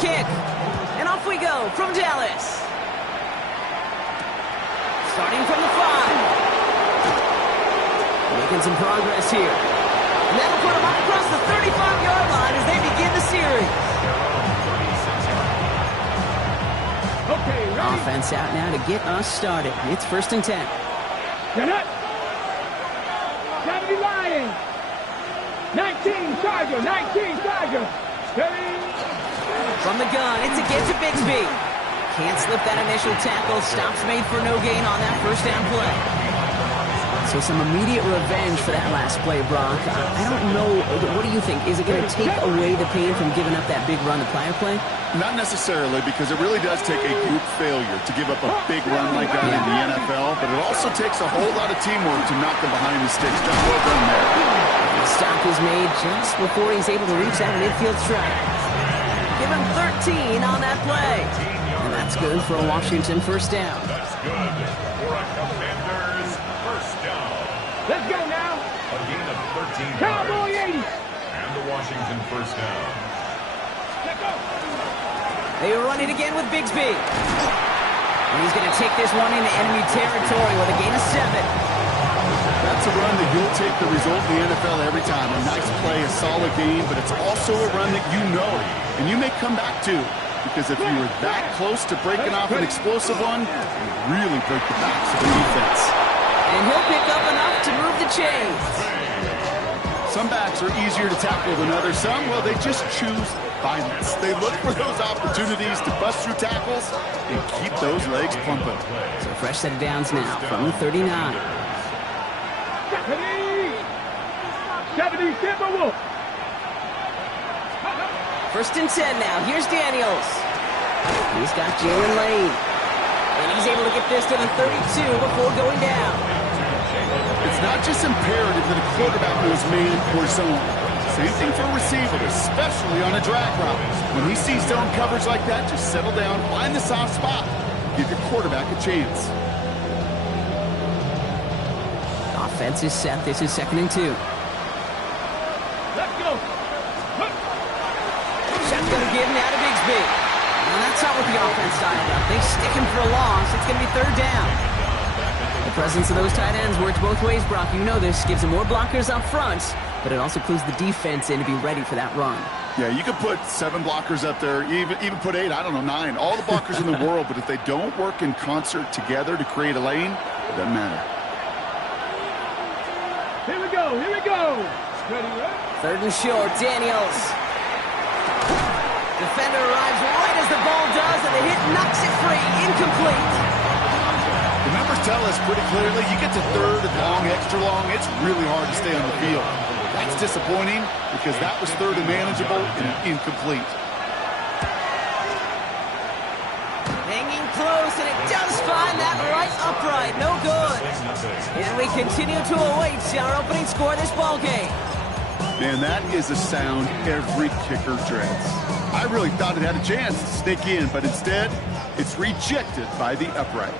kick. And off we go from Dallas. Starting from the 5. Making some progress here. And that'll put them up across the 35-yard line as they begin the series. Okay, ready? Offense out now to get us started. It's 1st and 10. Get up. 70 Lions. 19 Charger. 19 Charger. Steady. From the gun, it's a get to Bigsby. Can't slip that initial tackle. Stops made for no gain on that first down play. So some immediate revenge for that last play, Brock. I don't know. What do you think? Is it going to take away the pain from giving up that big run the prior play? Not necessarily, because it really does take a group failure to give up a big run like that in the NFL, but it also takes a whole lot of teamwork to knock them behind the sticks. Just well done there. The stop is made just before he's able to reach that midfield strike. Give him 13 on that play. And that's good for a Washington first down. That's good for a Commanders first down. Let's go now. A gain of 13 Cowboy yards. 80. And the Washington first down. Let's go. They run it again with Bigsby. And he's going to take this one into enemy territory with a gain of 7. That's a run that you'll take the result in the NFL every time. A nice play, a solid game, but it's also a run that you know, and you may come back to, because if you were that close to breaking off an explosive one, you really break the backs of the defense. And he'll pick up enough to move the chains. Some backs are easier to tackle than others. Some, well, they just choose violence. They look for those opportunities to bust through tackles and keep those legs pumping. So fresh set of downs now from the 39. 70 Timberwolves. 1st and 10 now. Here's Daniels. He's got Jalen Lane. And he's able to get this to the 32 before going down. It's not just imperative that a quarterback knows man or zone. Same thing for a receiver, especially on a drag route. When he sees zone coverage like that, just settle down, find the soft spot, give your quarterback a chance. Offense is set. This is 2nd and 2. Let's go. Shotgun give now to Bigsby. And that's not what the offense dialed up. They stick him for a loss. It's going to be 3rd down. The presence of those tight ends works both ways, Brock. You know this. Gives them more blockers up front, but it also clues the defense in to be ready for that run. Yeah, you could put 7 blockers up there, even put 8, I don't know, 9. All the blockers in the world, but if they don't work in concert together to create a lane, it doesn't matter. Here we go. Here we go. Ready, right? 3rd and short. Daniels. Defender arrives right as the ball does, and the hit knocks it free. Incomplete. The numbers tell us pretty clearly, you get to 3rd and long, extra long, it's really hard to stay on the field. That's disappointing because that was 3rd and manageable and incomplete. Hanging close, and it does find that right upright. No good. And we continue to await our opening score of this ball game. Man, that is a sound every kicker dreads. I really thought it had a chance to sneak in, but instead, it's rejected by the upright.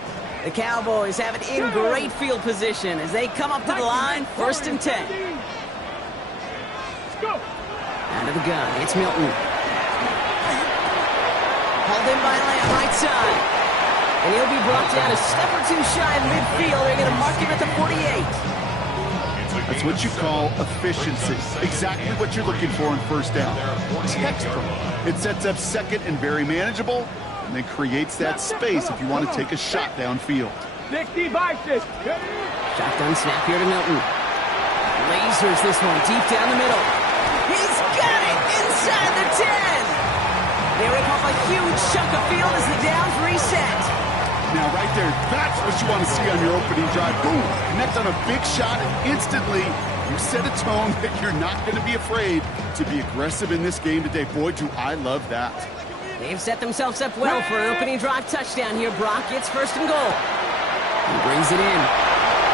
The Cowboys have it in great field position as they come up to the line, 1st and 10. Out of the gun, it's Milton. Hauled in by Lamb, right side. And he'll be brought down a step or 2 shy of midfield. They're going to mark him at the 48. That's what you call efficiency. Exactly what you're looking for in 1st down. Textbook. It sets up 2nd and very manageable, and then creates that space if you want to take a shot downfield. 60 by 6. Shotgun snap here to Milton. Lasers this one deep down the middle. He's got it inside the 10. They rip off a huge chunk of field as the downs reset. Now, right there, that's what you want to see on your opening drive. Boom! Connect on a big shot, and instantly you set a tone that you're not going to be afraid to be aggressive in this game today. Boy, do I love that. They've set themselves up well for an opening drive touchdown here, Brock. It's 1st and goal. He brings it in.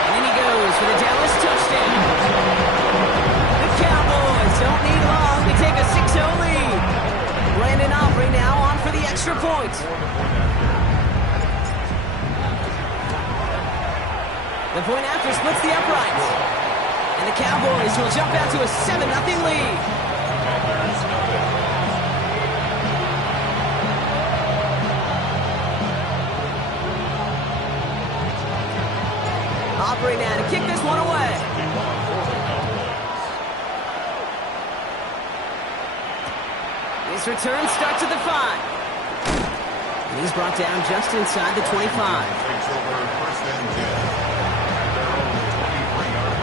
And in he goes for the Dallas touchdown. The Cowboys don't need long to take a 6-0 lead. Brandon Aubrey now on for the extra point. The point after splits the uprights. And the Cowboys will jump out to a 7-0 lead. Aubrey now to kick this one away. His return starts at the 5. And he's brought down just inside the 25. Takes over first and 10. At their own 23-yard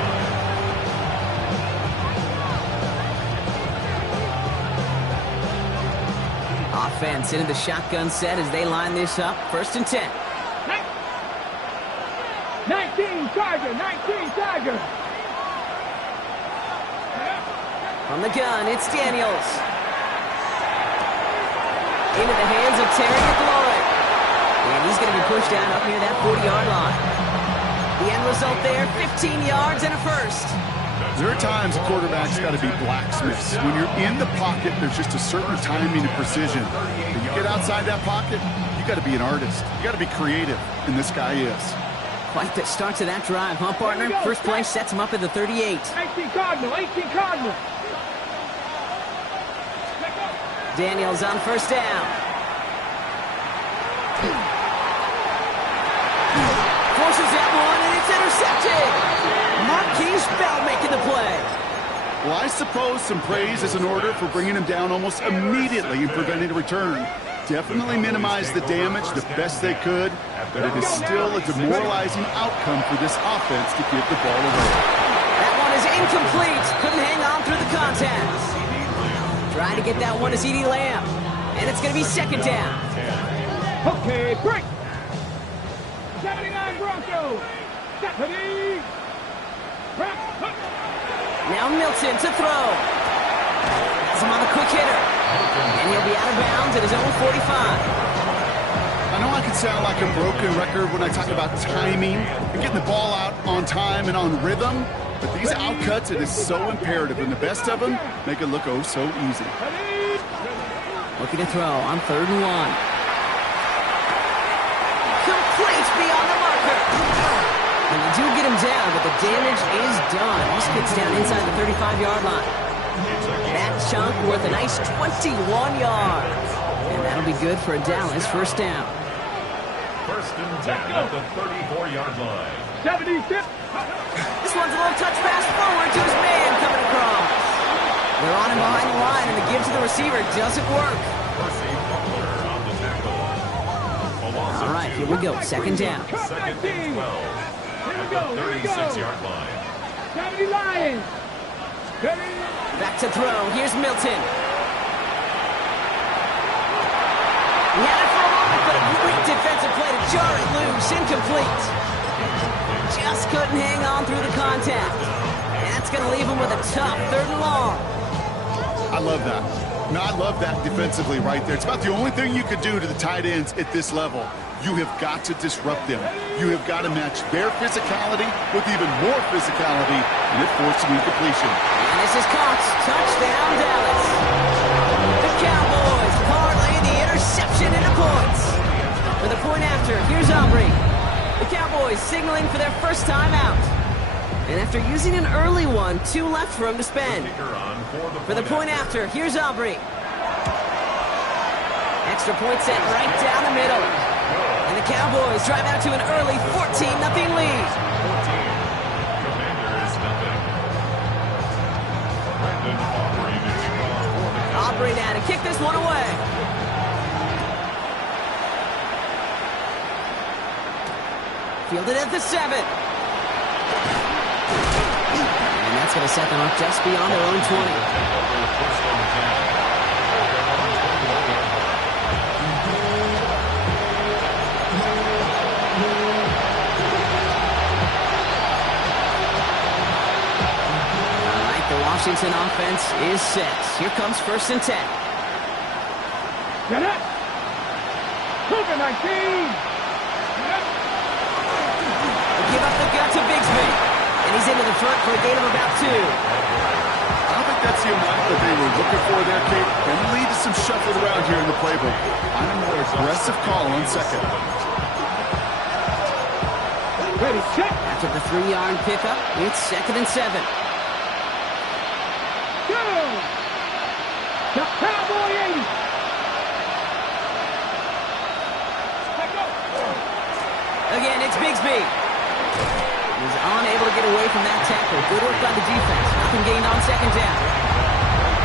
line. Offense into the shotgun set as they line this up. First and 10. 19 Tiger, 19 Tiger. From the gun, it's Daniels. Into the hands of Terry McLaurin. And he's going to be pushed down up near that 40-yard line. The end result there, 15 yards and a first. There are times a quarterback's got to be blacksmiths. When you're in the pocket, there's just a certain timing and precision. When you get outside that pocket, you got to be an artist. You got to be creative, and this guy is. Quite the start to that drive, huh, partner? First play sets him up at the 38. 18 Cardinal, 18 Cardinal. Daniels on first down. Forces that one, and it's intercepted. Marquise Bell making the play. Well, I suppose some praise is in order for bringing him down almost immediately and preventing a return. Definitely minimized the damage the best they could, but it is still a demoralizing outcome for this offense to give the ball away. That one is incomplete. Couldn't hang on through the contact. Trying to get that one to C.D. Lamb. And it's going to be second down. Okay, break. 79 Broncos. 70. Now Milton to throw. Has him on the quick hitter. And he'll be out of bounds at his own 45. I know I can sound like a broken record when I talk about timing and getting the ball out on time and on rhythm, but these outcuts, it is so imperative, and the best of them make it look oh so easy. Looking to throw on 3rd and 1. Complete beyond the marker. And they do get him down, but the damage is done. He spits down inside the 35-yard line. That chunk worth a nice 21 yards. And that'll be good for a Dallas first down. First and 10 at the 34-yard line. 76. This one's a little touch pass forward to his man coming across. They're on him behind the line, and the give to the receiver doesn't work. All right, here we go. Second down. Second and 12 at the 36-yard line. 70 Lions. Back to throw. Here's Milton. He had it for a moment, but a great defensive play to jar it loose. Incomplete. Just couldn't hang on through the contact. And that's going to leave him with a tough 3rd and long. I love that. No, I love that defensively right there. It's about the only thing you could do to the tight ends at this level. You have got to disrupt them. You have got to match their physicality with even more physicality, and it forced an incompletion. And this is caught. Touchdown, Dallas. The Cowboys parlay the interception into points. For the point after, here's Aubrey. The Cowboys signaling for their first time out. And after using an early one, 2 left for him to spend. For the point after, here's Aubrey. Extra point set right down the middle. And the Cowboys drive out to an early 14-0 lead. Aubrey now to kick this one away. Fielded at the 7. And that's going to set them up just beyond their own 20. Washington offense is set. Here comes 1st and 10. Get it. Cougar 19. Give up the gut to Bigsby. And he's into the front for a gain of about 2. I don't think that's the amount that they were looking for there, Kate. Can lead to some shuffle around here in the playbook. Find a more aggressive call on 2nd. Ready, check. After the 3-yard pickup, it's 2nd and 7. Go! The Cowboy 80. Again, it's Bigsby. Was unable to get away from that tackle. Good work by the defense. Nothing gained on second down.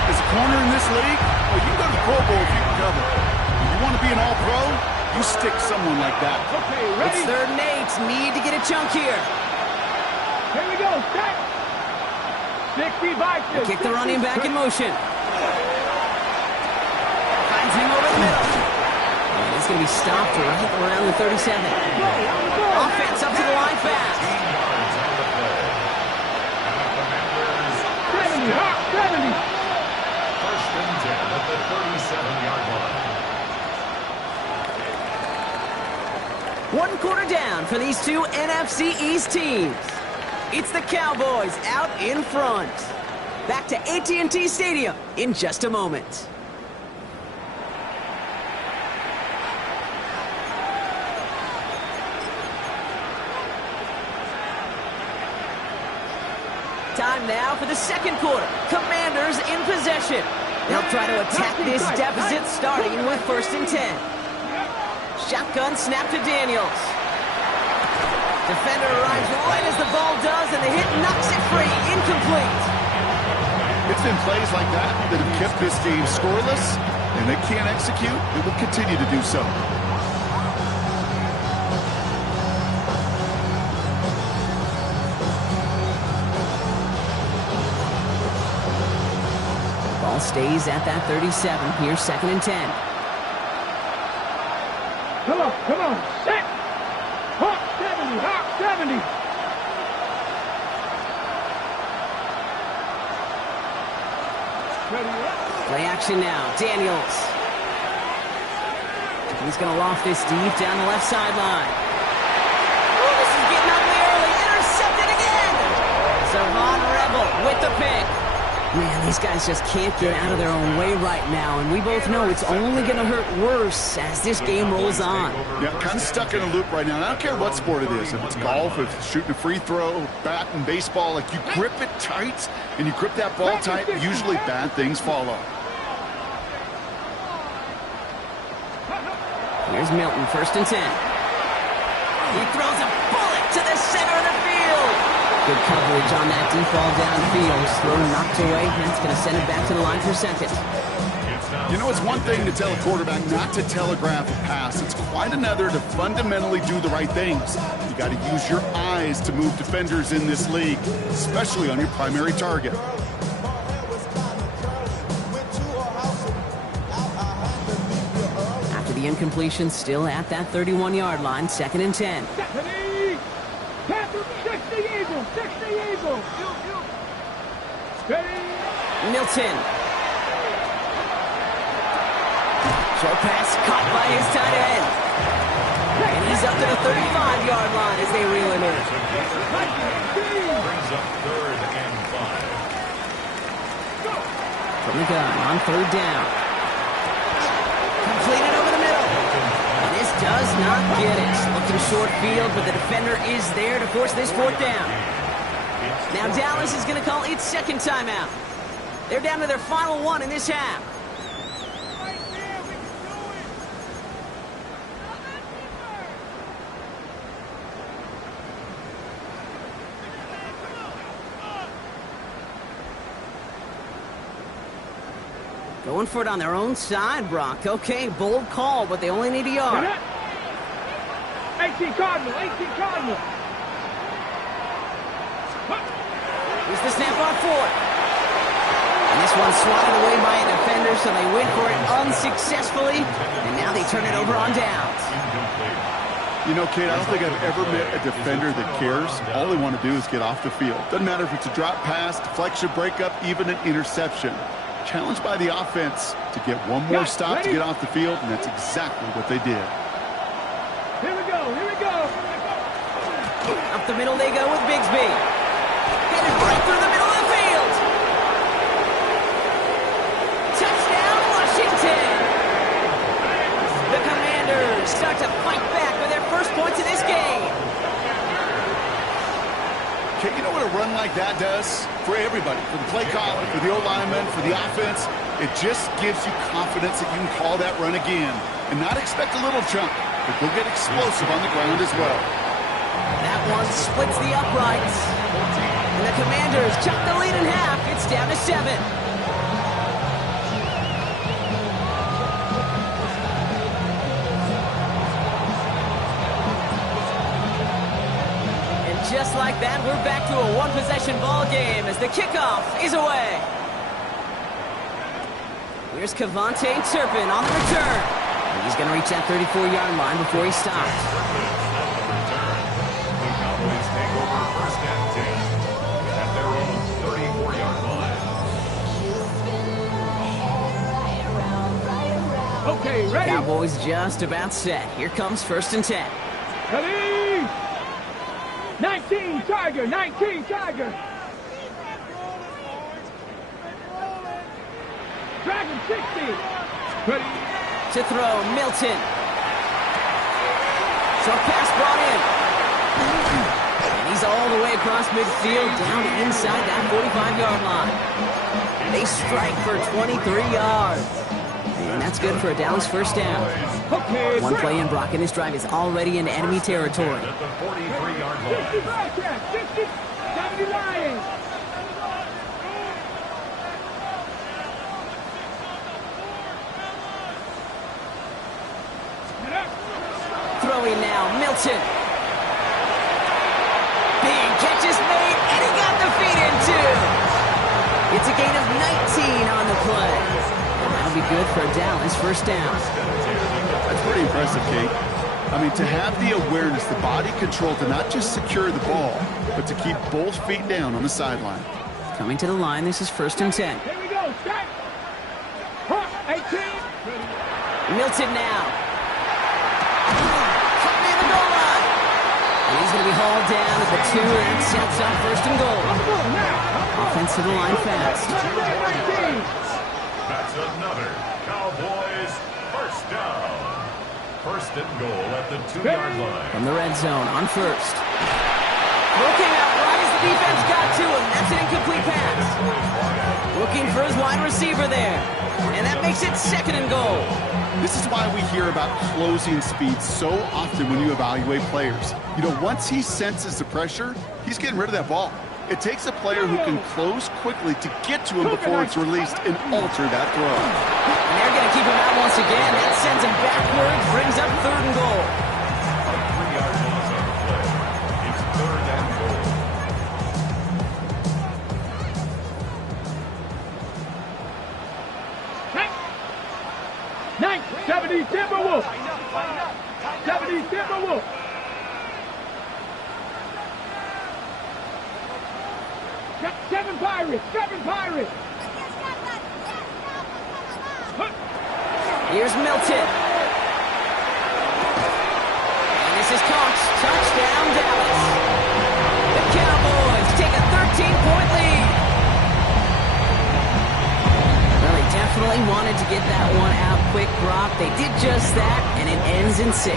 As a corner in this league, well, you can go to the Pro Bowl if you can cover. If you want to be an all-pro, you stick someone like that. Okay, ready? It's 3rd and 8. Need to get a chunk here. Here we go. Set. 65. Kick the running back in motion. Finds him over the middle. And he's going to be stopped right around the 37. Offense up to the line fast. 70. 70. First and 10 at the 37-yard line. 1 quarter down for these two NFC East teams. It's the Cowboys out in front. Back to AT&T Stadium in just a moment. Time now for the second quarter. Commanders in possession. They'll try to attack this deficit starting with 1st and 10. Shotgun snap to Daniels. Defender arrives right as the ball does, and the hit knocks it free. Incomplete. It's been plays like that that have kept this game scoreless, and they can't execute. It will continue to do so. Ball stays at that 37. Here's 2nd and 10. Come on, come on. Set. Hawk 70. Hawk 70. Ready up. Play action now. Daniels. He's going to loft this deep down the left sideline. Oh, this is getting ugly early. Intercepted again. Savon Rebel with the pick. Man, these guys just can't get out of their own way right now, and we both know it's only going to hurt worse as this game rolls on. Yeah, kind of stuck in a loop right now. And I don't care what sport it is. If it's golf, if it's shooting a free throw, bat and baseball, like you grip it tight and you grip that ball tight, usually bad things follow. Here's Milton, 1st and 10. He throws a bullet to the center of the field. Good coverage on that deep ball downfield. Throw knocked away. That's going to send it back to the line for 2nd. You know, it's one thing to tell a quarterback not to telegraph a pass. It's quite another to fundamentally do the right things. You got to use your eyes to move defenders in this league, especially on your primary target. After the incompletion, still at that 31-yard line, 2nd and 10. Stephanie. Panther 60 Eagles. 60 Eagles. Ready. Milton. Short pass caught by his tight end. And he's up to the 35-yard line as they reel him in. Brings up 3rd and 5. From the gun on 3rd down. Completed over the middle. And this does not get it. Looking short field, but the defender is there to force this 4th down. Now Dallas is going to call its 2nd timeout. They're down to their final one in this half. Going for it on their own side, Brock. Okay, bold call, but they only need a yard. 18 Cardinal. 18 Cardinal. Here's the snap on 4th. And this one's swatted away by a defender, so they went for it unsuccessfully. And now they turn it over on downs. You know, Kate, I don't think I've ever met a defender that cares. All they want to do is get off the field. Doesn't matter if it's a drop pass, deflection, breakup, even an interception. Challenged by the offense to get one more stop to get off the field, and that's exactly what they did. Here we go. Here we go. Up the middle they go with Bigsby. Headed right through the middle of the field. Touchdown, Washington. The Commanders start to fight back with their first points of this game. Okay, you know what a run like that does? For everybody, for the play caller, for the O-lineman, for the offense, it just gives you confidence that you can call that run again and not expect a little chunk, but go get explosive on the ground as well. That one splits the uprights. And the Commanders chop the lead in half. It's down to 7. And just like that, we're back to a one-possession ball game as the kickoff is away. Here's Kavontae Turpin on the return. And he's going to reach that 34-yard line before he stops. The Cowboys take over first and 10 at their own 34-yard line. Okay, ready? Cowboys just about set. Here comes first and 10. Ready? 19 Tiger, 19 Tiger. Dragon 60. Ready? To throw, Milton. Short pass brought in. And he's all the way across midfield, down inside that 45-yard line. They strike for 23 yards. And that's good for a Dallas first down. Okay, One play in, Brock, and this drive is already in enemy territory. At the 43-yard 50 line. Bobcats, 50, 70 Lions. Throwing now, Milton. Big catch is made, and he got the feet in too. It's a gain of 19 on the play. And that'll be good for a Dallas first down. That's pretty impressive, Kate. I mean, to have the awareness, the body control to not just secure the ball, but to keep both feet down on the sideline. Coming to the line, this is first and 10. Here we go, set. 18. Milton now. Caught in the goal line. And he's going to be hauled down at the 2, and it sets up first and goal. Offense to the line fast. That's another Cowboys first down. First and goal at the 2-yard line. From the red zone on first. Looking out right as the defense got to him. That's an incomplete pass. Looking for his wide receiver there. And that makes it second and goal. This is why we hear about closing speed so often when you evaluate players. You know, once he senses the pressure, he's getting rid of that ball. It takes a player who can close quickly to get to him before it's released and alter that throw. And they're going to keep him out once again. That sends him backwards, brings up third and goal. 3-yard loss on the play. It's third and goal. 70 Timberwolf. 70 Timberwolf. Seven Pirates. 7 Pirates. Here's Milton. And this is Cox. Touchdown, Dallas. The Cowboys take a 13-point lead. Well, they definitely wanted to get that one out quick, Brock. They did just that, and it ends in 6.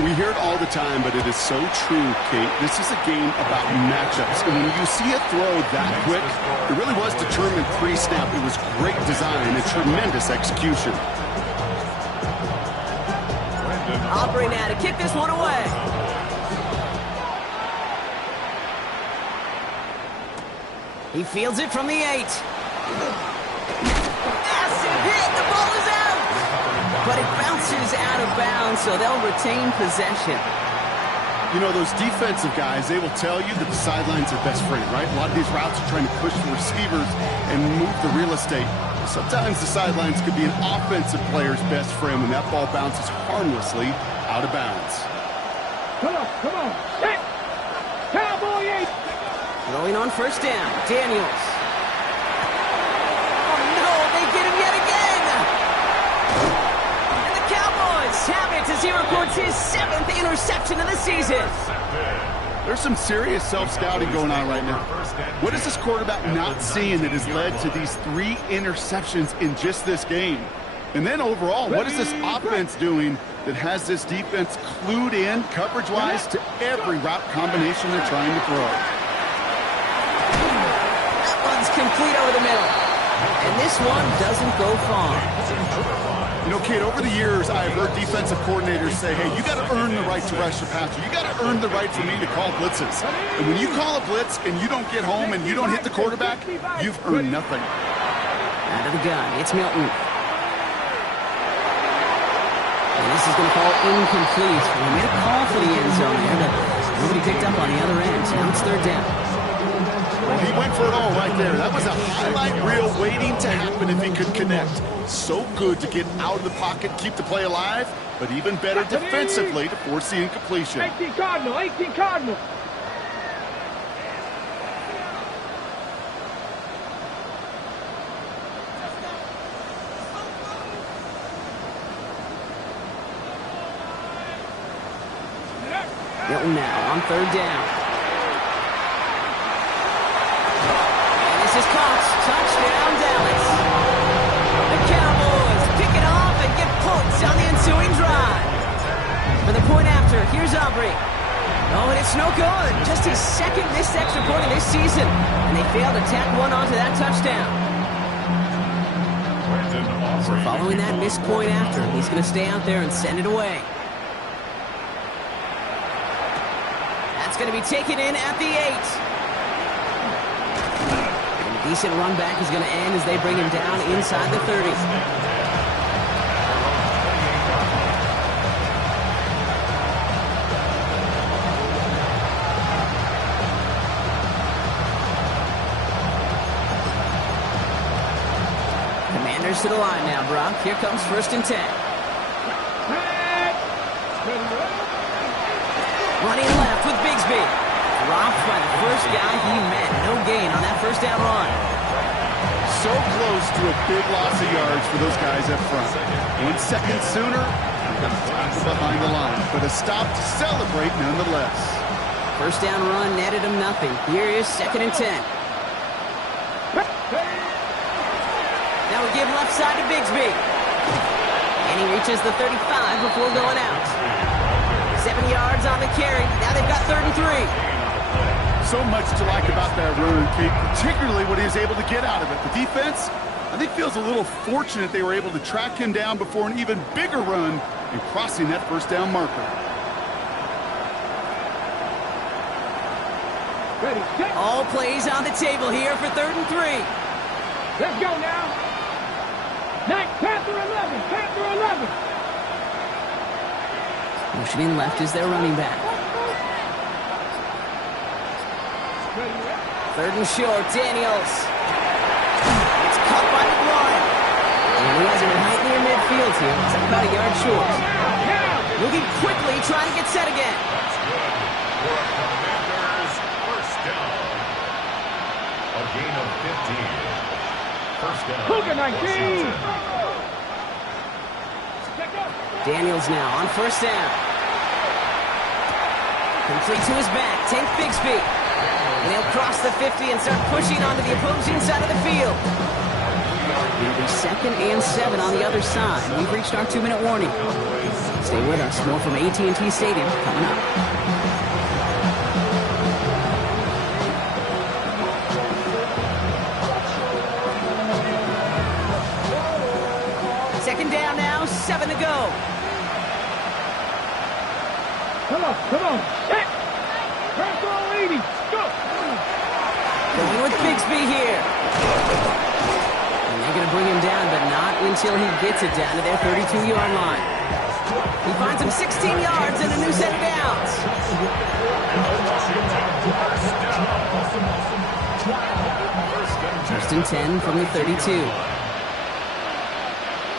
We hear it all the time, but it is so true, Kate. This is a game about matchups. And when you see a throw that quick, it really was determined pre-snap. It was great design and tremendous execution. Aubrey now to kick this one away. He fields it from the 8. Massive hit. The ball is out. But it bounces out of bounds, so they'll retain possession. You know, those defensive guys, they will tell you that the sideline's their best friend, right? A lot of these routes are trying to push the receivers and move the real estate. Sometimes the sidelines could be an offensive player's best friend when that ball bounces harmlessly out of bounds. Come on. Set. Cowboy 8. Throwing on first down, Daniels. Oh no, they get him yet again! And the Cowboys have it as he records his 7th interception of the season. There's some serious self-scouting going on right now. What is this quarterback not seeing that has led to these 3 interceptions in just this game? And then overall, what is this offense doing that has this defense clued in, coverage-wise, to every route combination they're trying to throw? That one's complete over the middle. And this one doesn't go far. You know, Kate, over the years, I've heard defensive coordinators say, hey, you got to earn the right to rush the passer. You got to earn the right for me to call blitzes. And when you call a blitz and you don't get home and you don't hit the quarterback, you've earned nothing. Out of the gun, it's Milton. And this is going to fall incomplete. We made a call for the end zone there, but nobody picked up on the other end. Now it's third down. Well, he went for it all right there. That was a highlight reel waiting to happen if he could connect. So good to get out of the pocket, keep the play alive, but even better defensively to force the incompletion. 18 Cardinal, 18 Cardinal. Milton now on third down. Is caught. Touchdown, Dallas. The Cowboys pick it off and get points on the ensuing drive. For the point after, here's Aubrey. Oh, and it's no good. Just his second missed extra point of this season. And they failed to tack one onto that touchdown. So following that missed point after, he's going to stay out there and send it away. That's going to be taken in at the 8. Decent run back is going to end as they bring him down inside the 30. Commanders to the line now, Brock. Here comes 1st and 10. Running left with Bigsby. Dropped by the first guy he met. No gain on that first down run. So close to a big loss of yards for those guys up front. 1 second sooner, behind the line. But a stop to celebrate nonetheless. First down run netted him nothing. Here is 2nd and 10. Now we give left side to Bigsby. And he reaches the 35 before going out. 7 yards on the carry. Now they've got 3rd and 3. So much to like about that run, Kate, particularly what he was able to get out of it. The defense, I think, feels a little fortunate they were able to track him down before an even bigger run and crossing that first down marker. Ready, set. All plays on the table here for 3rd and 3. Let's go now. Panther 11, Panther 11. Motioning left is their running back. 3rd and short, Daniels. It's caught by McLaurin. And he has him right near midfield here. It's about a yard short. Moving quickly, trying to get set again. Commanders, first down. A gain of 15. First down. Cougar 19. Daniels now on 1st down. Complete to his back. Take Bigsby. And he'll cross the 50 and start pushing onto the opposing side of the field. It'll be 2nd and 7 on the other side. We've reached our 2-minute warning. Stay with us. More from AT&T Stadium coming up. Second down now, 7 to go. Come on. Set. Press all 80. Go. Going with Bigsby here. And they're going to bring him down, but not until he gets it down to their 32-yard line. He finds him 16 yards and a new set of downs. First and 10 from the 32.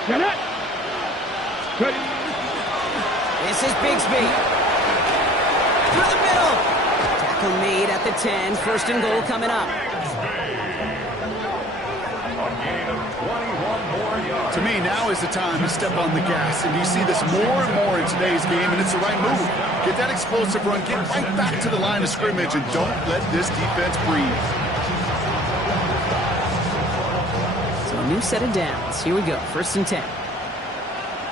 Get it. Ready. This is Bigsby. Through the middle. Tackle made at the 10. 1st and goal coming up. To me, now is the time to step on the gas, and you see this more and more in today's game, and it's the right move. Get that explosive run, get right back to the line of scrimmage, and don't let this defense breathe. So a new set of downs. Here we go. 1st and 10.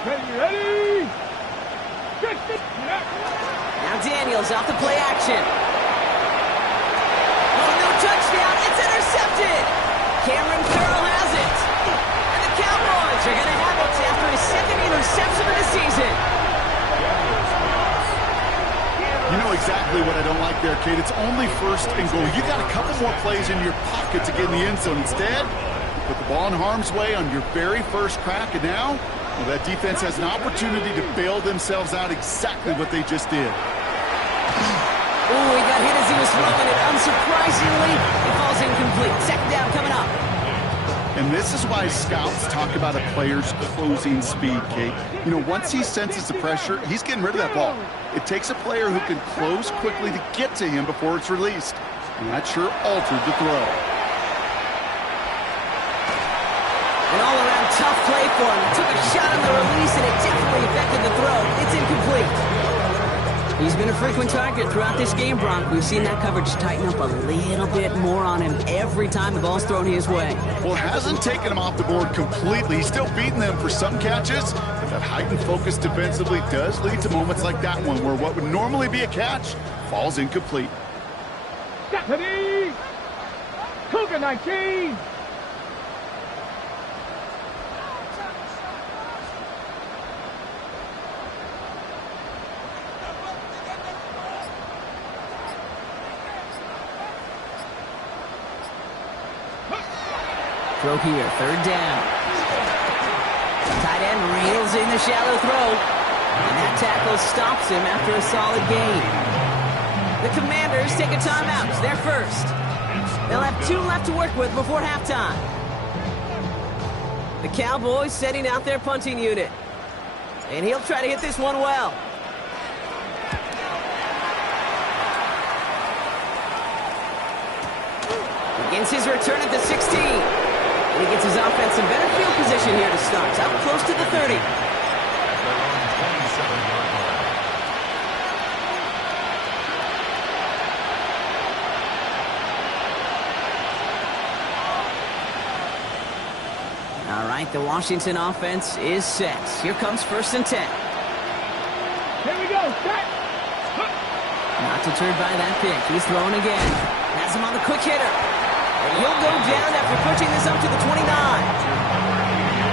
Ready. Now Daniels off the play action. Oh, no touchdown. It's intercepted. Cameron Carroll has it. And the Cowboys are going to have it after his second interception of the season. You know exactly what I don't like there, Kate. It's only first and goal. You got a couple more plays in your pocket to get in the end zone. Instead, you put the ball in harm's way on your very first crack, and now, well, that defense has an opportunity to bail themselves out exactly what they just did. Oh, he got hit as he was throwing it. Unsurprisingly, it falls incomplete. Second down coming up. And this is why scouts talk about a player's closing speed, Kate. You know, once he senses the pressure, he's getting rid of that ball. It takes a player who can close quickly to get to him before it's released. And that sure altered the throw. An all-around tough play for him. He took a shot on the release, and it definitely affected the throw. It's incomplete. He's been a frequent target throughout this game, Brock. We've seen that coverage tighten up a little bit more on him every time the ball's thrown his way. Well, it hasn't taken him off the board completely. He's still beating them for some catches, but that heightened focus defensively does lead to moments like that one where what would normally be a catch falls incomplete. Stephanie! Cougar 19! Throw here, third down. Tight end reels in the shallow throw. And that tackle stops him after a solid gain. The Commanders take a timeout. It's their first. They'll have 2 left to work with before halftime. The Cowboys setting out their punting unit. And he'll try to hit this one well. Begins his return at the 16. And he gets his offense in better field position here to start. Up close to the 30. All right, the Washington offense is set. Here comes 1st and 10. Here we go, set! Not deterred by that pick. He's throwing again. Has him on the quick hitter. And he'll go down after pushing this up to the 29.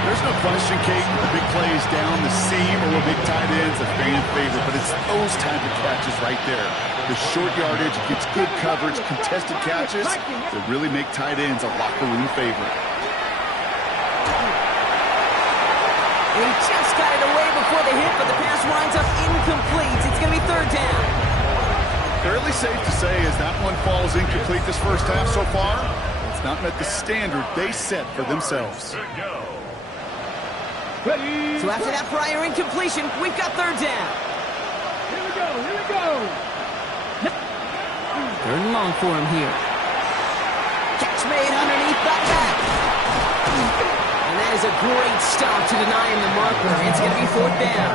There's no question, Kate, the big plays down the seam or with big tight ends a fan favorite, but it's those type of catches right there. The short yardage, gets good coverage, contested catches that really make tight ends a locker room favorite. And he just got it away before the hit, but the pass winds up incomplete. It's going to be 3rd down. Fairly safe to say as that one falls incomplete this first half so far, it's not met the standard they set for themselves. Ready? So after that prior incompletion, we've got 3rd down. Here we go, here we go! 3rd and long for him here. Catch made underneath the back. And that is a great stop to deny him the marker. It's going to be 4th down.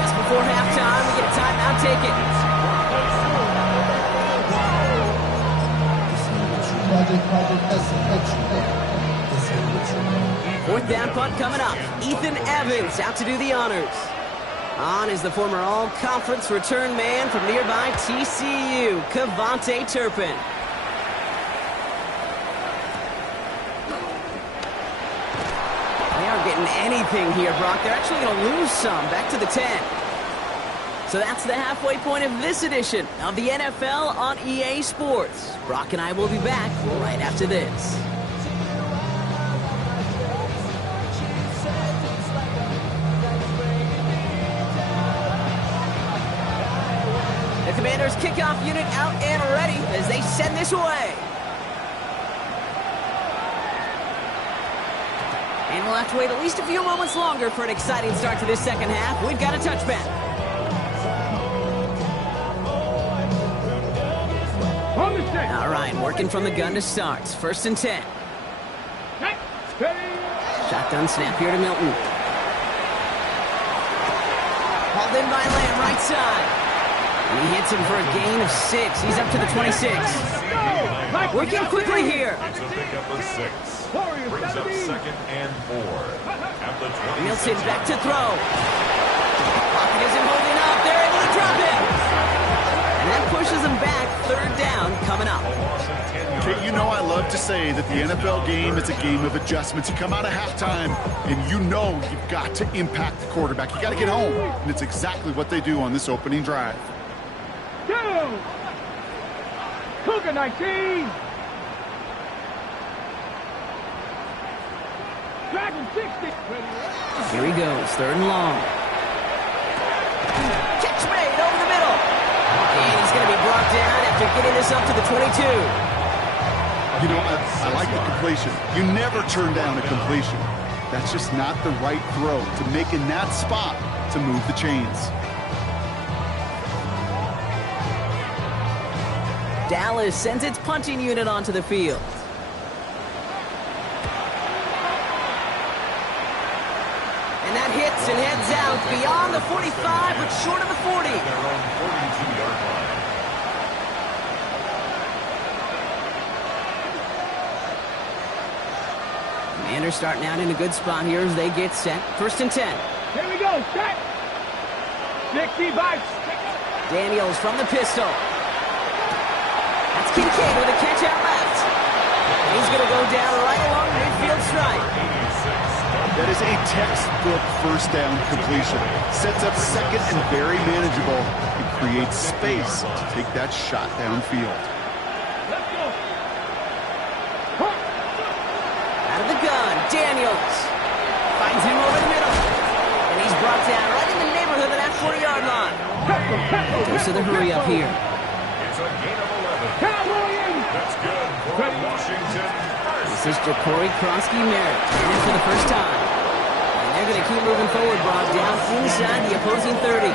Just before halftime, we get a timeout taken. Fourth down punt coming up. Ethan Evans out to do the honors. On is the former all-conference return man from nearby TCU, Kavontae Turpin. They aren't getting anything here, Brock. They're actually going to lose some. Back to the 10. So that's the halfway point of this edition of the NFL on EA Sports. Brock and I will be back right after this. The Commanders' kickoff unit out and ready as they send this away. And we'll have to wait at least a few moments longer for an exciting start to this second half. We've got a touchback. All right, working from the gun to start. 1st and 10. Shotgun snap here to Milton. Hauled in by Lamb, right side. And he hits him for a gain of 6. He's up to the 26. Working quickly here. Brings up 2nd and 4. At the 20. Milton back to throw. Pocket isn't holding up. They're able to drop him. And And that pushes them back. Third down coming up. Okay, you know I love to say that the NFL game is a game of adjustments. You come out of halftime, and you know you've got to impact the quarterback. You got to get home, and it's exactly what they do on this opening drive. Go! Cougar 19! Dragon 60! Here he goes, third and long. Catch made over the middle. And he's going to be brought down after getting this up to the 22. You know, I like the completion. You never turn down a completion. That's just not the right throw to make in that spot to move the chains. Dallas sends its punting unit onto the field. And that hits and heads out beyond the 45, but short of the 40. Their own 42-yard line. Commanders starting out in a good spot here as they get set. First and 10. Here we go, set! 60 bites! Daniels from the pistol. That's Kincaid with a catch out left. He's going to go down right along midfield stripe. That is a textbook first down completion. Sets up second and very manageable and creates space to take that shot downfield. Let's go! Out of the gun, Daniels finds him over the middle. And he's brought down right in the neighborhood of that 40-yard line. Goes to the hurry up here. It's a gain of 11. Cowboys! That's good for Washington. This is Jacory Kronsky-Merritt in for the first time. And they're going to keep moving forward, Brock, down inside the opposing 30.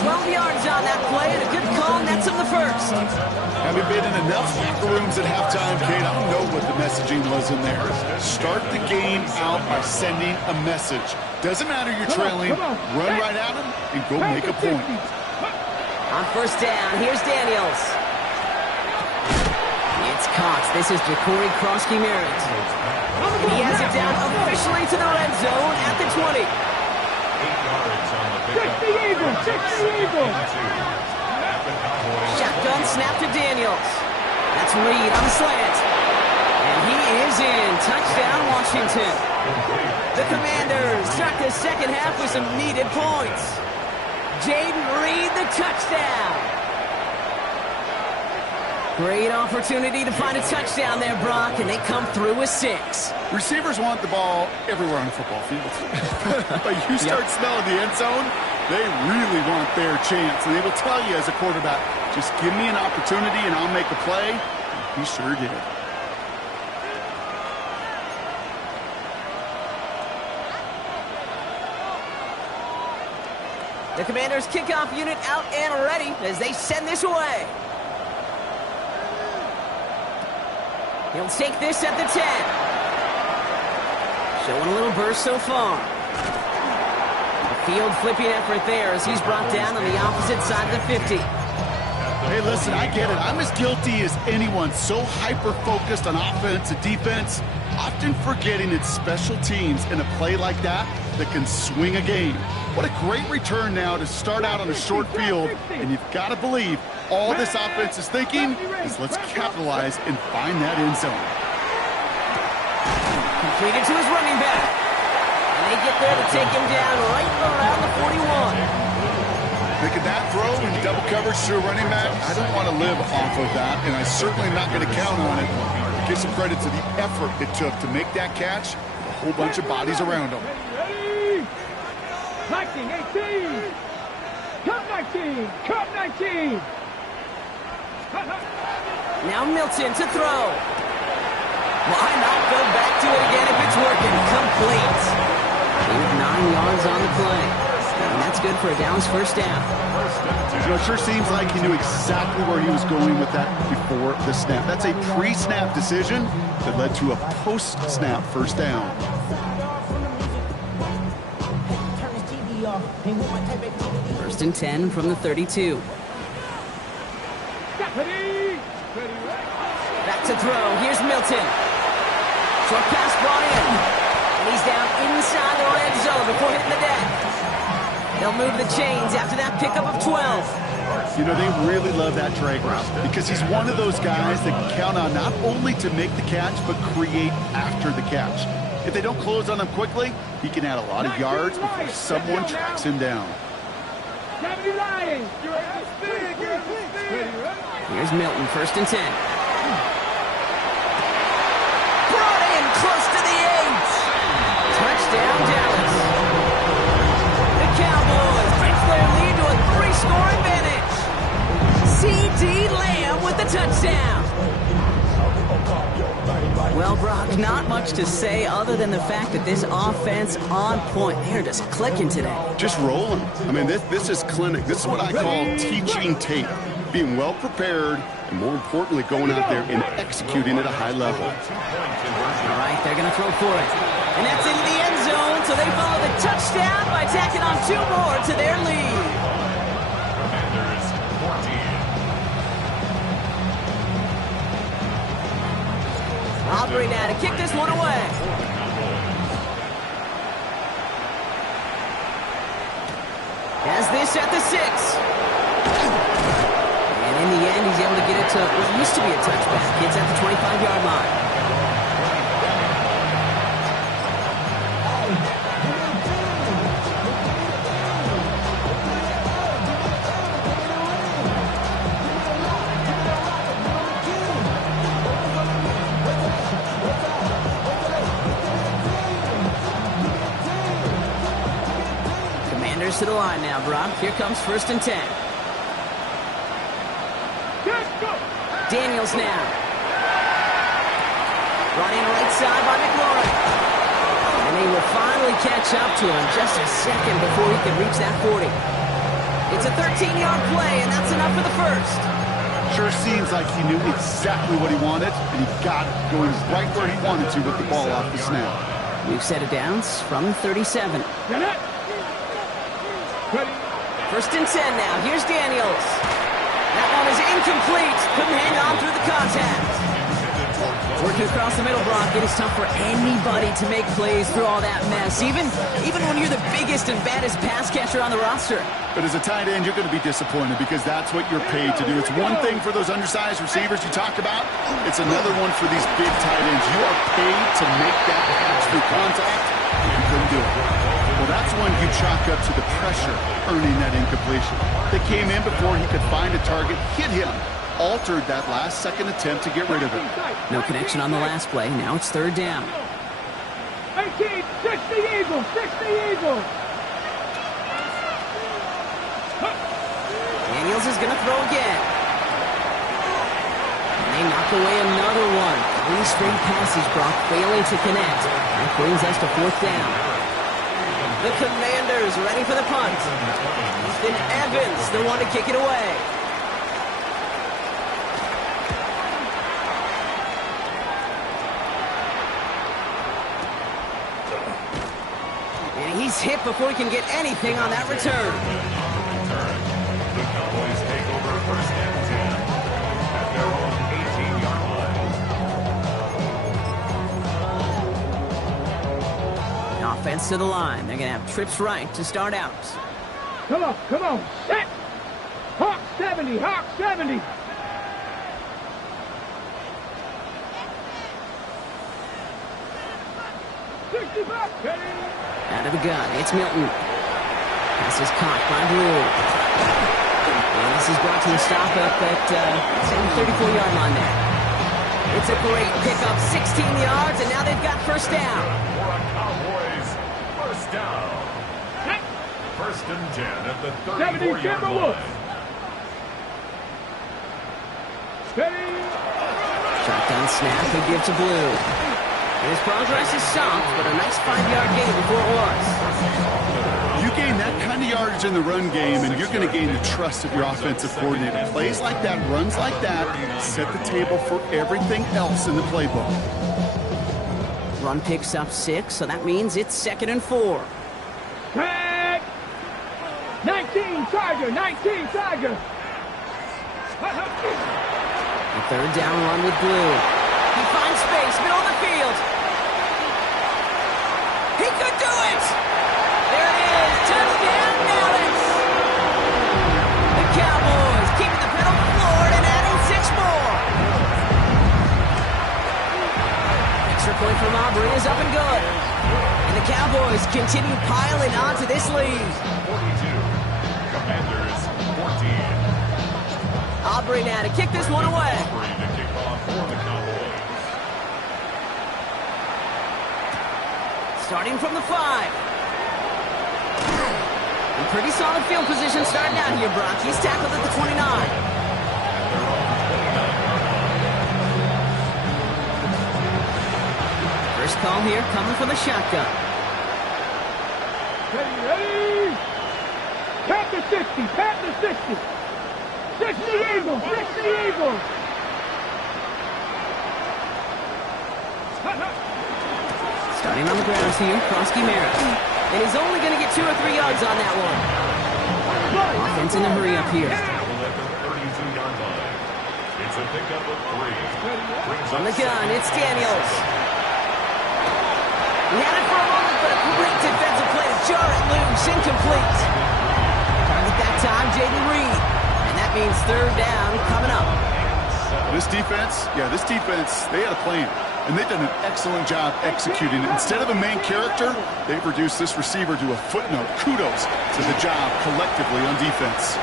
12 yards on that play, and a good call nets him the first. Having been in enough locker rooms at halftime, Kate, I don't know what the messaging was in there. Start the game out by sending a message. Doesn't matter you're trailing, run right at them and go make a point. On first down, here's Daniels. It's Cox. This is Jacory Kronsky-Merritt. And he has it down officially to the red zone at the 20. 8 yards on the 60 Eagles! 60 Eagles! Shotgun snap to Daniels. That's Reed on the slant. And he is in. Touchdown, Washington. The Commanders start the second half with some needed points. Jaden Reed, the touchdown. Great opportunity to find a touchdown there, Brock, and they come through with 6. Receivers want the ball everywhere on the football field. But you start smelling the end zone, they really want their chance. And they will tell you as a quarterback, just give me an opportunity and I'll make a play. And he sure did. The Commanders' kickoff unit out and ready as they send this away. He'll take this at the 10. Showing a little burst so far. A field flipping effort there as he's brought down on the opposite side of the 50. Hey, listen, I get it. I'm as guilty as anyone. So hyper-focused on offense and defense, often forgetting it's special teams in a play like that can swing a game. What a great return now to start out on a short field, and you've got to believe all this offense is thinking is let's capitalize and find that end zone. Completed to his running back. And they get there to take him down right around the 41. Making that throw in double coverage to a running back, I don't want to live off of that, and I'm certainly not going to count on it. Give some credit to the effort it took to make that catch, a whole bunch of bodies around him. Ready? 19, 18! Cut 19! Cut 19! Now Milton to throw. Why not go back to it again if it's working? Complete. He was 9 yards on the play. And that's good for a Dallas first down. You know, it sure seems like he knew exactly where he was going with that before the snap. That's a pre-snap decision that led to a post-snap first down. First and 10 from the 32. Back to throw. Here's Milton. Short pass brought in. And he's down inside the red zone before hitting the deck. They'll They'll move the chains after that pickup of 12. You know, they really love that drag route because he's one of those guys that can count on not only to make the catch, but create after the catch. If they don't close on him quickly, he can add a lot of yards before someone tracks him down. Here's Milton, 1st and 10. Brought in close to the 8. Touchdown, Dallas. The Cowboys take their lead to a 3-score advantage. C.D. Lamb with the touchdown. Well, Brock, not much to say other than the fact that this offense on point. They're just clicking today. Just rolling. I mean, this is clinic. This is what I call teaching tape. Being well prepared, and more importantly, going out there and executing at a high level. All right, they're going to throw for it. And that's into the end zone, so they follow the touchdown by tacking on 2 more to their lead. Commanders 14. Aubrey now to kick this one away. Has this at the 6. And in the end, he's able to get it to what used to be a touchback. It's at the 25-yard line. Commanders to the line now, Brock. Here comes 1st and 10. Daniels now. Brought in right side by McLaurin. And they will finally catch up to him just a second before he can reach that 40. It's a 13-yard play, and that's enough for the 1st. Sure seems like he knew exactly what he wanted, and he got it going right where he wanted to with the ball off the snap. We've set it downs from 37. 1st and 10 now. Here's Daniels. That one is incomplete. Couldn't hang on through the contact. Working across the middle, Brock, it is tough for anybody to make plays through all that mess, even when you're the biggest and baddest pass catcher on the roster. But as a tight end, you're going to be disappointed because that's what you're paid to do. It's one thing for those undersized receivers you talk about. It's another one for these big tight ends. You are paid to make that catch through contact. You couldn't do it. Well, that's when you chalk up to the pressure earning that incompletion. They came in before he could find a target, hit him, altered that last-second attempt to get rid of him. No connection on the last play. Now it's 3rd down. 18, 60 Eagles, 60 Eagles. Daniels is going to throw again. And they knock away another one. 3 straight passes, Brock, failing to connect. That brings us to 4th down. The Commanders ready for the punt. Ethan Evans, the one to kick it away. And he's hit before he can get anything on that return. The Cowboys take over 1st and 10 at their own 18-yard line. Offense to the line. They're going to have trips right to start out. Come on, set. Hawk 70, Hawk 70. Out of the gun, it's Milton. Pass is caught by Blue. And this is brought to a stop up at the 34-yard line there. It's a great pickup, 16 yards, and now they've got 1st down. For a Cowboys 1st down. 1st and 10 at the 34-yard line. Shotgun snap, they give to Blue. His progress is soft, but a nice 5-yard gain before it was. You gain that kind of yardage in the run game, and you're going to gain the trust of your offensive coordinator. Plays like that, runs like that, set the table for everything else in the playbook. Run picks up 6, so that means it's 2nd and 4. Tag! 19 Tiger, 19 Tiger. The 3rd down run with Blue. He finds space, middle of the field. He could do it! There it is, touchdown Dallas! three is up and good. And the Cowboys continue piling onto this lead. 42. Commanders 14. Aubrey now to kick this one away. Aubrey to kick off for the Cowboys. Starting from the 5. In pretty solid field position starting out here, Brock. He's tackled at the 29. First call here coming from the shotgun. Ready. Tap the 60. Tap the 60. 60 Eagles. 60 Eagles. Starting on the ground here, Krosky Merritt. And he's only going to get 2 or 3 yards on that one. Offense in a hurry up here. At the 32-yard line. It's a pickup of 3. From the gun, it's Daniels. He had it for a moment, but a great defensive play to jar it loose, incomplete. Target that time, Jaden Reed. And that means third down coming up. This defense, they had a plan. And they've done an excellent job executing it. Instead of a main character, they've reduced this receiver to a footnote. Kudos to the job collectively on defense.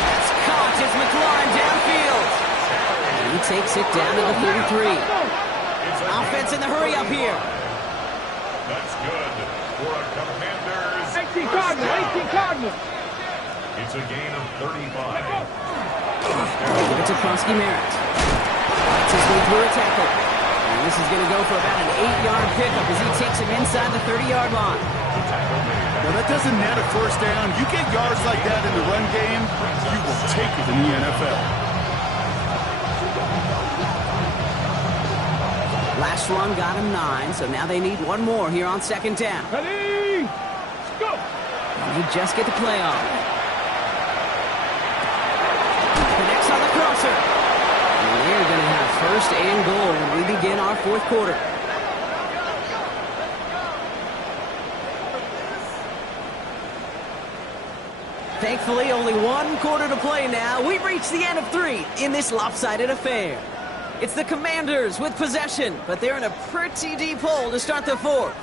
That's caught as McLaurin downfield. And he takes it down to the 33. Offense in the hurry up here. That's good for a Commanders. 18 Cardinals. 18 Cardinals. It's a gain of 35. Give it to Krosky Merritt. That's his way through a tackle. And this is going to go for about an 8-yard pickup as he takes him inside the 30-yard line. Now that doesn't net a first down. You get yards like that in the run game, you will take it in the NFL. Last run got him 9, so now they need one more here on second down. Ready. Go. And you just get the play off. Connects on the crosser. And they're going to have first and goal when we begin our fourth quarter. Thankfully, only one quarter to play now. We've reached the end of 3 in this lopsided affair. It's the Commanders with possession, but they're in a pretty deep hole to start the fourth.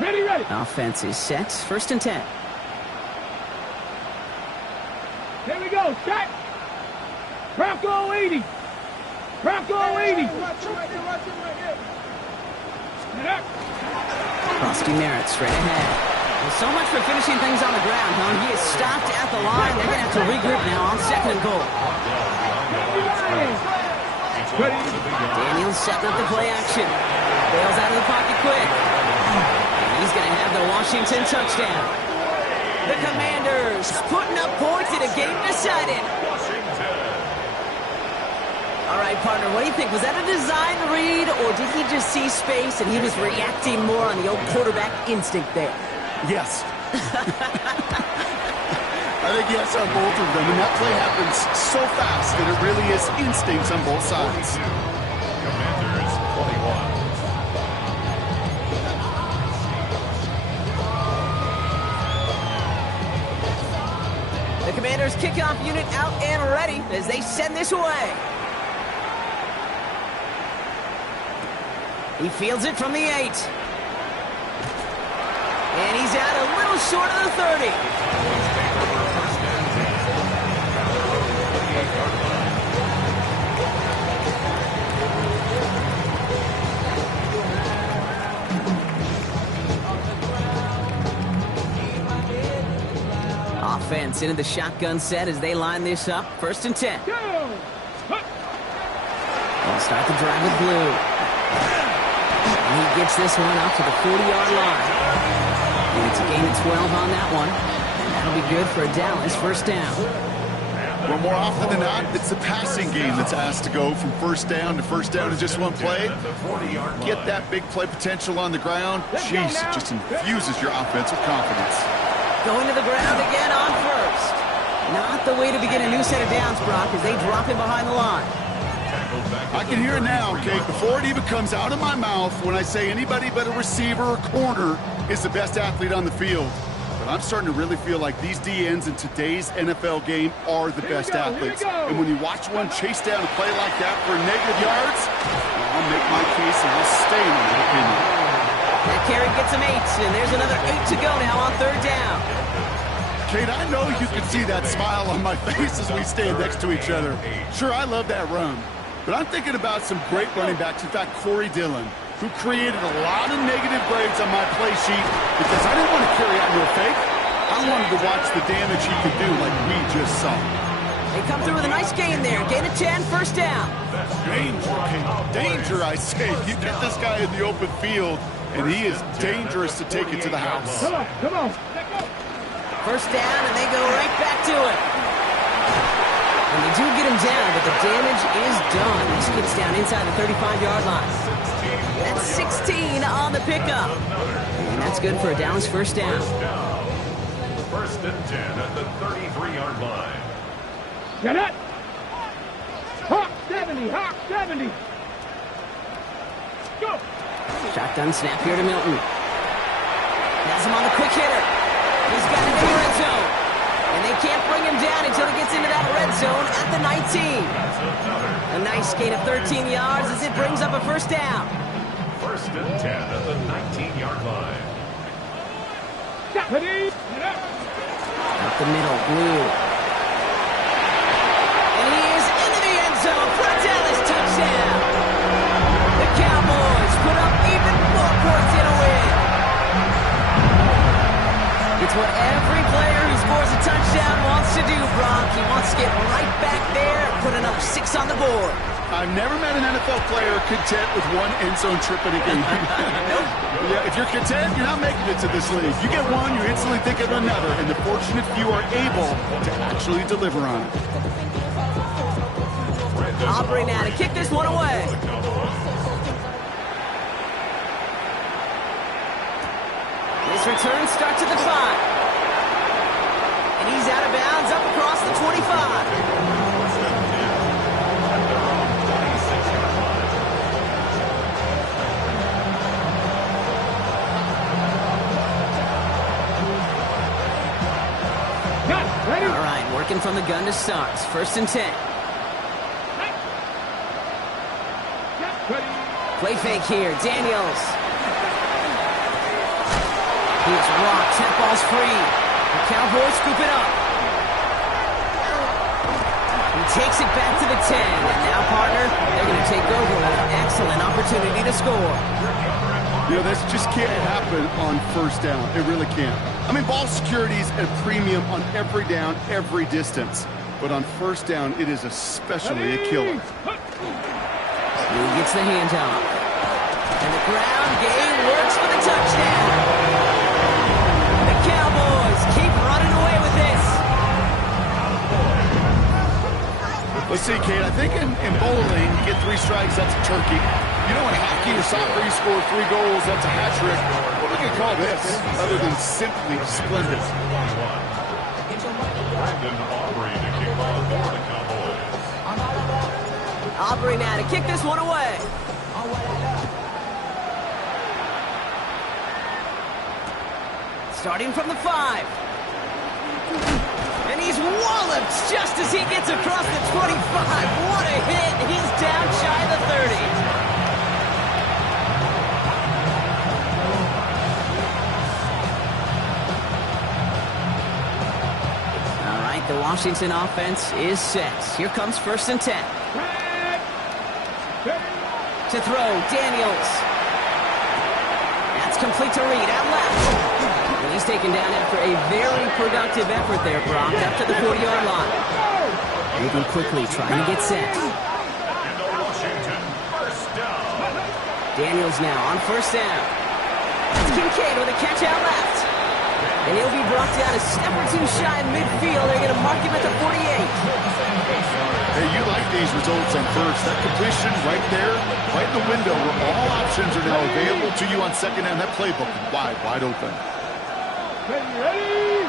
Ready. Offense is set. First and 10. Here we go. Set. Bronco 80. Bronco 80. Krosky Merritt straight ahead. Well, so much for finishing things on the ground, huh? He is stopped at the line. They're going to have to regroup now on second and goal. Daniels setting up the play action. Bails out of the pocket quick. And he's going to have the Washington touchdown. The Commanders putting up points in a game decided. All right, partner, what do you think? Was that a design read, or did he just see space and he was reacting more on the old quarterback instinct there? Yes. I think yes on both of them, and that play happens so fast that it really is instincts on both sides. Commanders 21. The Commanders kickoff unit out and ready as they send this away. He fields it from the 8. And he's out a little short of the 30. Offense into the shotgun set as they line this up. First and 10. They'll start the drive with Blue. And he gets this one up to the 40-yard line. And it's a gain of 12 on that one. And that'll be good for a Dallas first down. Well, more often than not, it's the passing game that's asked to go from first down to just one play. Get that big play potential on the ground. Jeez, it just infuses your offense with confidence. Going to the ground again on first. Not the way to begin a new set of downs, Brock, as they drop him behind the line. Tackled back I can hear it now, okay? Before it even comes out of my mouth when I say anybody but a receiver or corner is the best athlete on the field. But I'm starting to really feel like these DNs in today's NFL game are the best athletes. And when you watch one chase down a play like that for negative yards, well, I'll make my case and I'll stay in my opinion. That carry gets him 8, and there's another 8 to go now on 3rd down. Kate, I know you can see that smile on my face as we stand next to each other. Sure, I love that run. But I'm thinking about some great running backs. In fact, Corey Dillon, who created a lot of negative grades on my play sheet because I didn't want to carry out no fake. I wanted to watch the damage he could do like we just saw. They come through with a nice gain there. Gain of 10, 1st down. Danger, Kate. Danger, I say. You get this guy in the open field, and he is dangerous to take it to the house. Come on, come on. 1st down, and they go right back to it. And they do get him down, but the damage is done. This kid's down inside the 35-yard line. That's 16 on the pickup. And that's good for a Dallas 1st down. 1st and 10 at the 33-yard line. Get it. Hawk 70, Hawk 70. Go. Shotgun snap here to Milton. Has him on the quick hitter. He's got it in the red zone. And they can't bring him down until he gets into that red zone at the 19. A nice gain of 13 yards as it brings up a 1st down. 1st and 10 at the 19-yard line. Ready. Up the middle, Blue. And he is into the end zone for a Dallas touchdown. The Cowboys put up even more points in a win. It's what every player who scores a touchdown wants to do, Brock. He wants to get right back there and put another 6 on the board. I've never met an NFL player content with one end zone trip in a game. Yeah, if you're content, you're not making it to this league. You get one, you instantly think of another, and the fortunate few are able to actually deliver on it. Aubrey now to kick this one away. This return starts at the 5. And he's out of bounds up across the 25. All right, working from the gun to start. 1st and 10. Play fake here. Daniels. He is rocked. That ball's free. The Cowboys scoop it up. He takes it back to the 10. And now, partner, they're going to take over with an excellent opportunity to score. You know, this just can't happen on 1st down. It really can't. I mean, ball security is at a premium on every down, every distance. But on 1st down, it is especially a killer. He gets the handoff. And the ground game works for the touchdown. The Cowboys keep running away with this. Let's see, Kate. I think in bowling, you get 3 strikes, that's a turkey. You know, in hockey or soccer, you score 3 goals, that's a hat trick. What do we call this other than simply splendid? Brandon Aubrey to kick off for the Cowboys. Aubrey now to kick this one away. Starting from the 5. And he's walloped just as he gets across the 25. What a hit. He's down shy of the 30. The Washington offense is set. Here comes 1st and 10. To throw, Daniels. That's complete to Reed, out left. And he's taken down after a very productive effort there, Brock, up to the 40-yard line. Moving quickly, trying to get set. Daniels now on 1st down. That's Kincaid with a catch out left. And he'll be brought down a step or 2 shy of midfield. They're going to mark him at the 48. Hey, you like these results on 1st. That completion right there, right in the window where all options are now available to you on 2nd down. That playbook is wide open. Ready?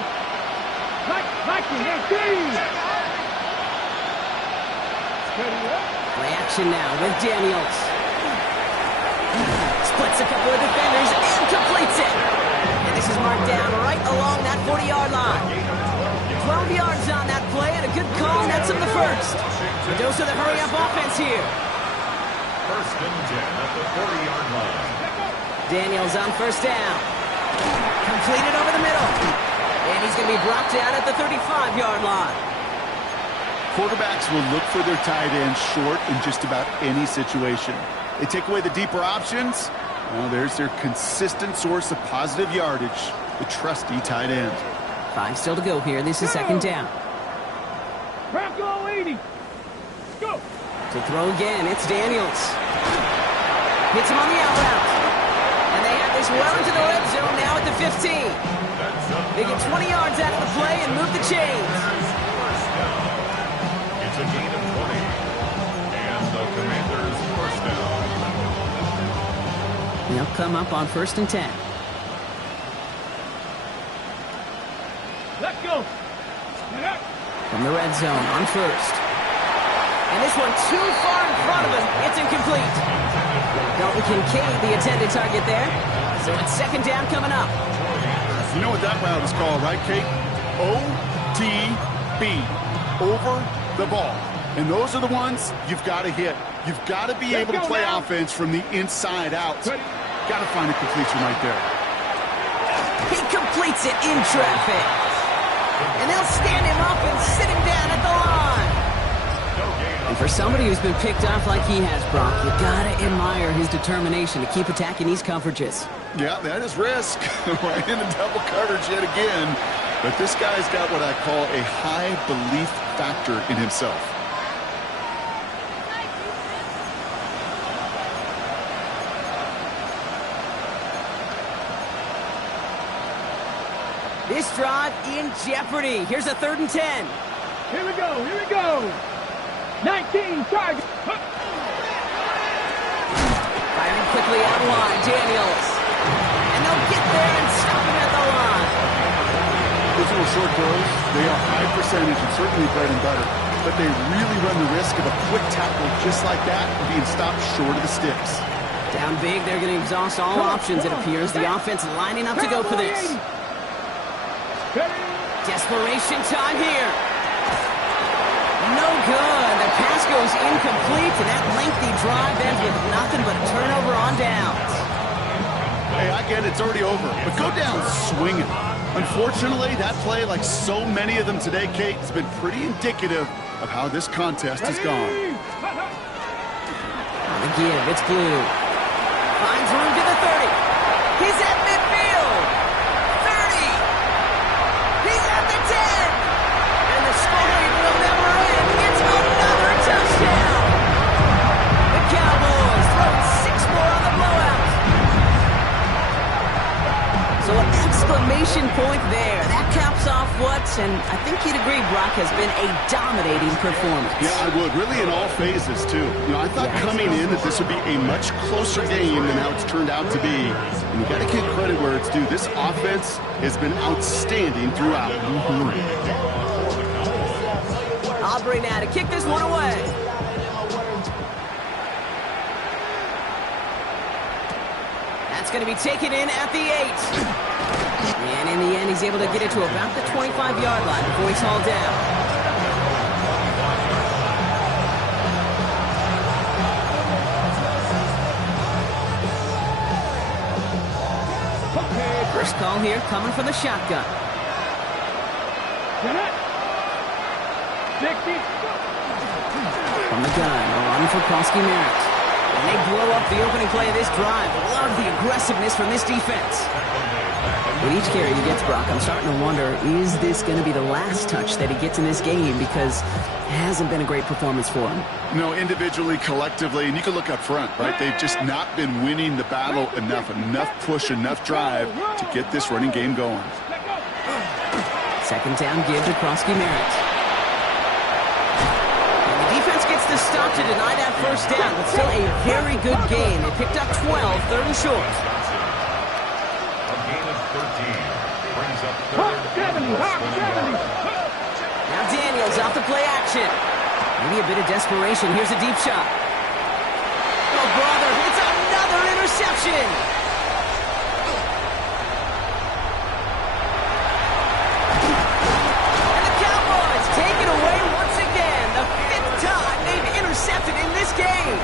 Like it, Play action now with Daniels. Splits a couple of defenders and completes it. And this is marked down right along that 40-yard line. 12 yards on that play and a good call nets him the first. The dose of the hurry-up offense here. First and 10 at the 40-yard line. Daniels on first down. Completed over the middle. And he's going to be brought down at the 35-yard line. Quarterbacks will look for their tight end short in just about any situation. They take away the deeper options. Well, there's their consistent source of positive yardage, the trusty tight end. 5 still to go here. This is second down. Bronco 80. Go. To throw again, it's Daniels. Hits him on the out route. And they have this well into the red zone now at the 15. They get 20 yards out of the play and move the chains. It's a gain of 20. And the Commanders first down. They'll come up on first and 10. Let's go. From the red zone on first. And this one too far in front of him. It's incomplete. Dalton Kincaid, the intended target there. So it's second down coming up. You know what that route is called, right, Kate? OTB. Over the ball. And those are the ones you've got to hit. You've got to be able to play offense from the inside out. Got to find a completion right there. He completes it in traffic. And they'll stand him up and sit him down at the line. And for somebody who's been picked off like he has, Brock, you gotta admire his determination to keep attacking these coverages. Yeah, that is risk. Right into double coverage yet again. But this guy's got what I call a high belief factor in himself. This drive in jeopardy. Here's a 3rd and 10. Here we go. Here we go. 19 target. Firing quickly out of line, Daniels. And they'll get there and stop him at the line. Those little short throws, they are high percentage and certainly bread and butter. But they really run the risk of a quick tackle just like that and being stopped short of the sticks. Down big, they're going to exhaust all options, it appears. The offense lining up to go for this. Desperation time here. No good. The pass goes incomplete, and that lengthy drive ends with nothing but a turnover on downs. Hey, I get it. It's already over. But go down swinging. Unfortunately, that play, like so many of them today, Kate, has been pretty indicative of how this contest has gone. On the give, it's Blue. Finds room to the 30. He's at midfield. 30. He's at the 10. And the scoring will never end. It's another touchdown. The Cowboys throwing 6 more on the blowout. So an exclamation point there. That caps off what, and I think you'd agree, Brock, has been a dominating performance. Yeah, I would. Really in all phases, too. You know, I thought coming in that this would be a much closer game than how it's turned out to be. And you got to give credit where it's due. This offense has been outstanding throughout. Aubrey now to kick this one away. That's going to be taken in at the 8. And in the end, he's able to get it to about the 25-yard line before he's hauled down. First call here coming from the shotgun. 60. From the gun, a run for Krosky Merritt. And they blow up the opening play of this drive. Love the aggressiveness from this defense. With each carry he gets, Brock, I'm starting to wonder, is this going to be the last touch that he gets in this game? Because it hasn't been a great performance for him. No, individually, collectively, and you can look up front, right? They've just not been winning the battle enough push, enough drive to get this running game going. Second down give to Krosky Merritt. And the defense gets the stop to deny that first down, but still a very good game. They picked up 12, 3rd and short. Brings up 3rd. Now Daniels off the play action. Maybe a bit of desperation. Here's a deep shot. Oh, brother, it's another interception. And the Cowboys take it away once again. The 5th time they've intercepted in this game.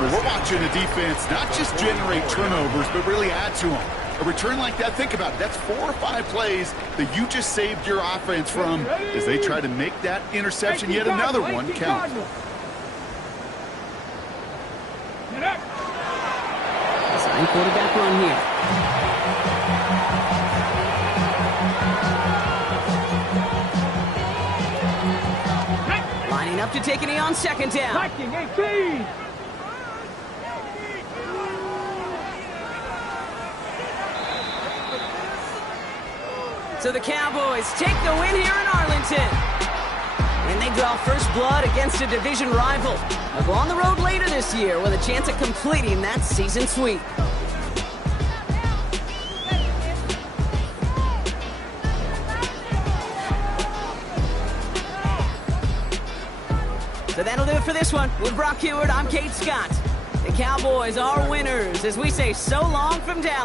Well, we're watching a defense not just generate turnovers, but really add to them. A return like that, think about it. That's 4 or 5 plays that you just saved your offense from as they try to make that interception, yet another one, count. Design quarterback run here. Lining up to take a knee on 2nd down. Viking 18. So the Cowboys take the win here in Arlington. And they draw first blood against a division rival. They'll go on the road later this year with a chance at completing that season sweep. So that'll do it for this one. With Brock Heward, I'm Kate Scott. The Cowboys are winners as we say so long from Dallas.